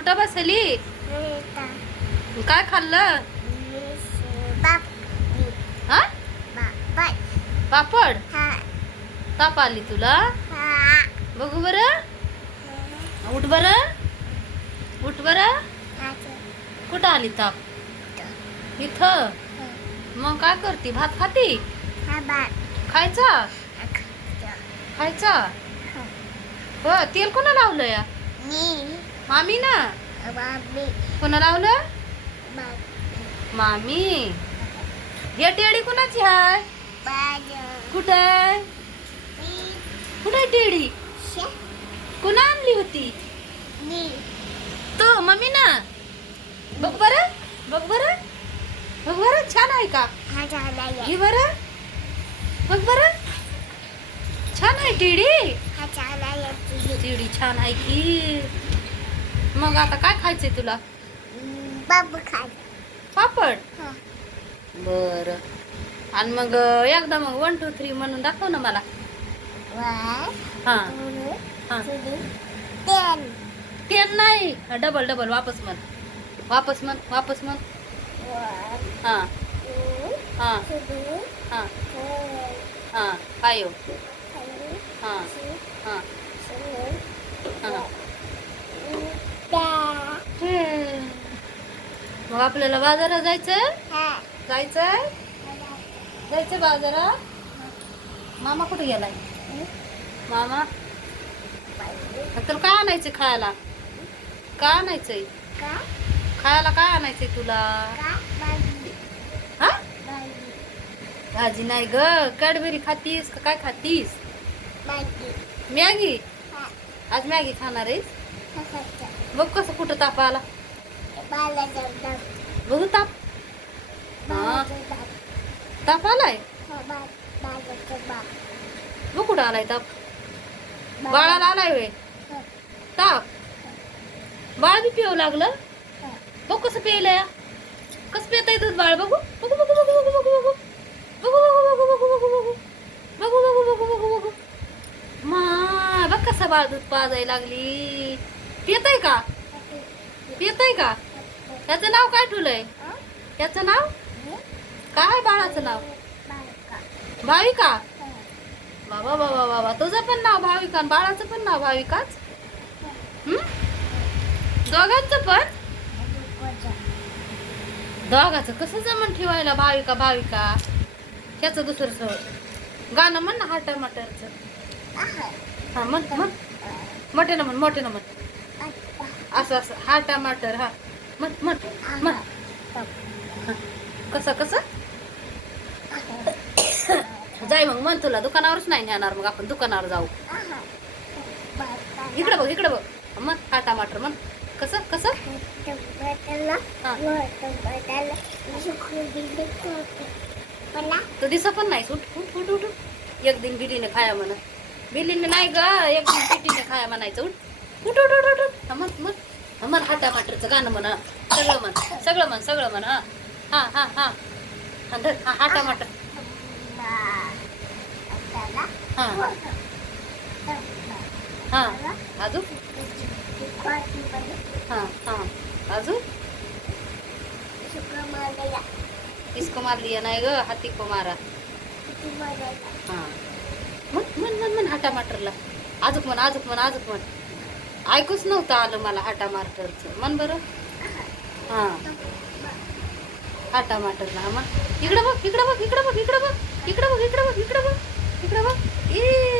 कुठं बसली? काय खाल्लं? हा? पापड ताप आली तुला? बघू बरं. उठ बरं. उठ बरं. कुठं आली ताप? इथं. मग काय करते? भात खाती? खायचा? खायचा. हो. तेल कोणा लावलं या मामी ना? कोणा लावलं? मामी. हे टेडी कुणाची हाय? कुठं आहे? कुठं आहे टेडी? कुणा आणली होती? तो मम्मी ना? बघ बरं बघ बरं. बघ बरं छान आहे का? हे बरं. बघ बरं. छान आहे टेडी. टेडी छान आहे की. मग आता काय खायचंय तुला? पापड? बर. आणि मग एकदा मग वन टू थ्री म्हणून दाखव ना मला. हा. हा. टेन नाही. डबल डबल वापस म्हण. वापस म्हण वापस म्हण. हा. हा. हा हा. फाईव्ह हा. सिक्स हा. मग आपल्याला बाजारात जायचंय? जायचंय? जायचंय बाजारात? मामा कुठे गेलाय? मामा? तुला काय आणायचंय खायला? काय आणायचंय? का? खायला काय आणायचंय तुला? हा? भाजी. नाही ग. कॅडबेरी खातीस का काय खातीस? मॅगी. हा. आज मॅगी खाणार आहेस? बघ कसं कुठं ताप आला. बघू ताप हा ताप आलाय हा बघ कुठं आलाय ताप बाळाला आलाय वे ताप बाळ बी पिऊ लागलं बघ कसं या कसं पिता दूध बाळ बघू बघू बघू बघू बघू बघू बघू बघू बघू बघू बघू बघू बघू बघू बघू बघू बघू बघू मा बघ कसं बाळ दूध पाजायला लागली पितय का पितय का त्याचं नाव काय ठेवलंय त्याचं नाव? काय बाळाचं नाव? भाविका. बाबा बाबा बाबा तुझं पण नाव भाविका बाळाचं पण नाव भाविकाच? हं? दोघांचं पण? दोघाचं कसं जमन ठेवायला भाविका भाविका? ह्याचं दुसरं सोड. गाणं म्हण ना हा टमाटरचं हा म्हण म्हण. मोठे ना म्हण मोठे ना म्हण. असं असं. हा टमाटर हा. म्हण म्हण म्हण कसं कसं? जाय मग म्हण तुला दुकानावरच नाही नेणार मग आपण दुकानावर जाऊ. इकडं बघ इकडं बघ. मग हा टमाटर म्हण. कसं कसं? तो दिसत पण नाही उठ उठ उठ उठ. एक दिन बिलीने खाया म्हण. बिलीने नाही ग एक दिन पिटीने खाया म्हणायचं उठ. उठ उठ उठ उठ मग मग म्हण हा, टमाटरचं गाणं म्हणा सगळं म्हण सगळं म्हण सगळं म्हण हा हा हा हा. हा हा टमाटर हा. हा अजून हा हा अजून इसको मार लिया नाही ग हाती को मारा. हा. म्हण म्हण म्हण हा टमाटरला आजूक म्हण आजूक म्हण आजूक म्हण. ऐकूच नव्हतं आलं मला आटा टमाटरचं मन बरं. हां. आटा टमाटरला मग इकडं बघ इकडं बघ इकडं बघ इकडं बघ इकडं बघ इकडं बघ इकडं बघ इकडं बघ. ए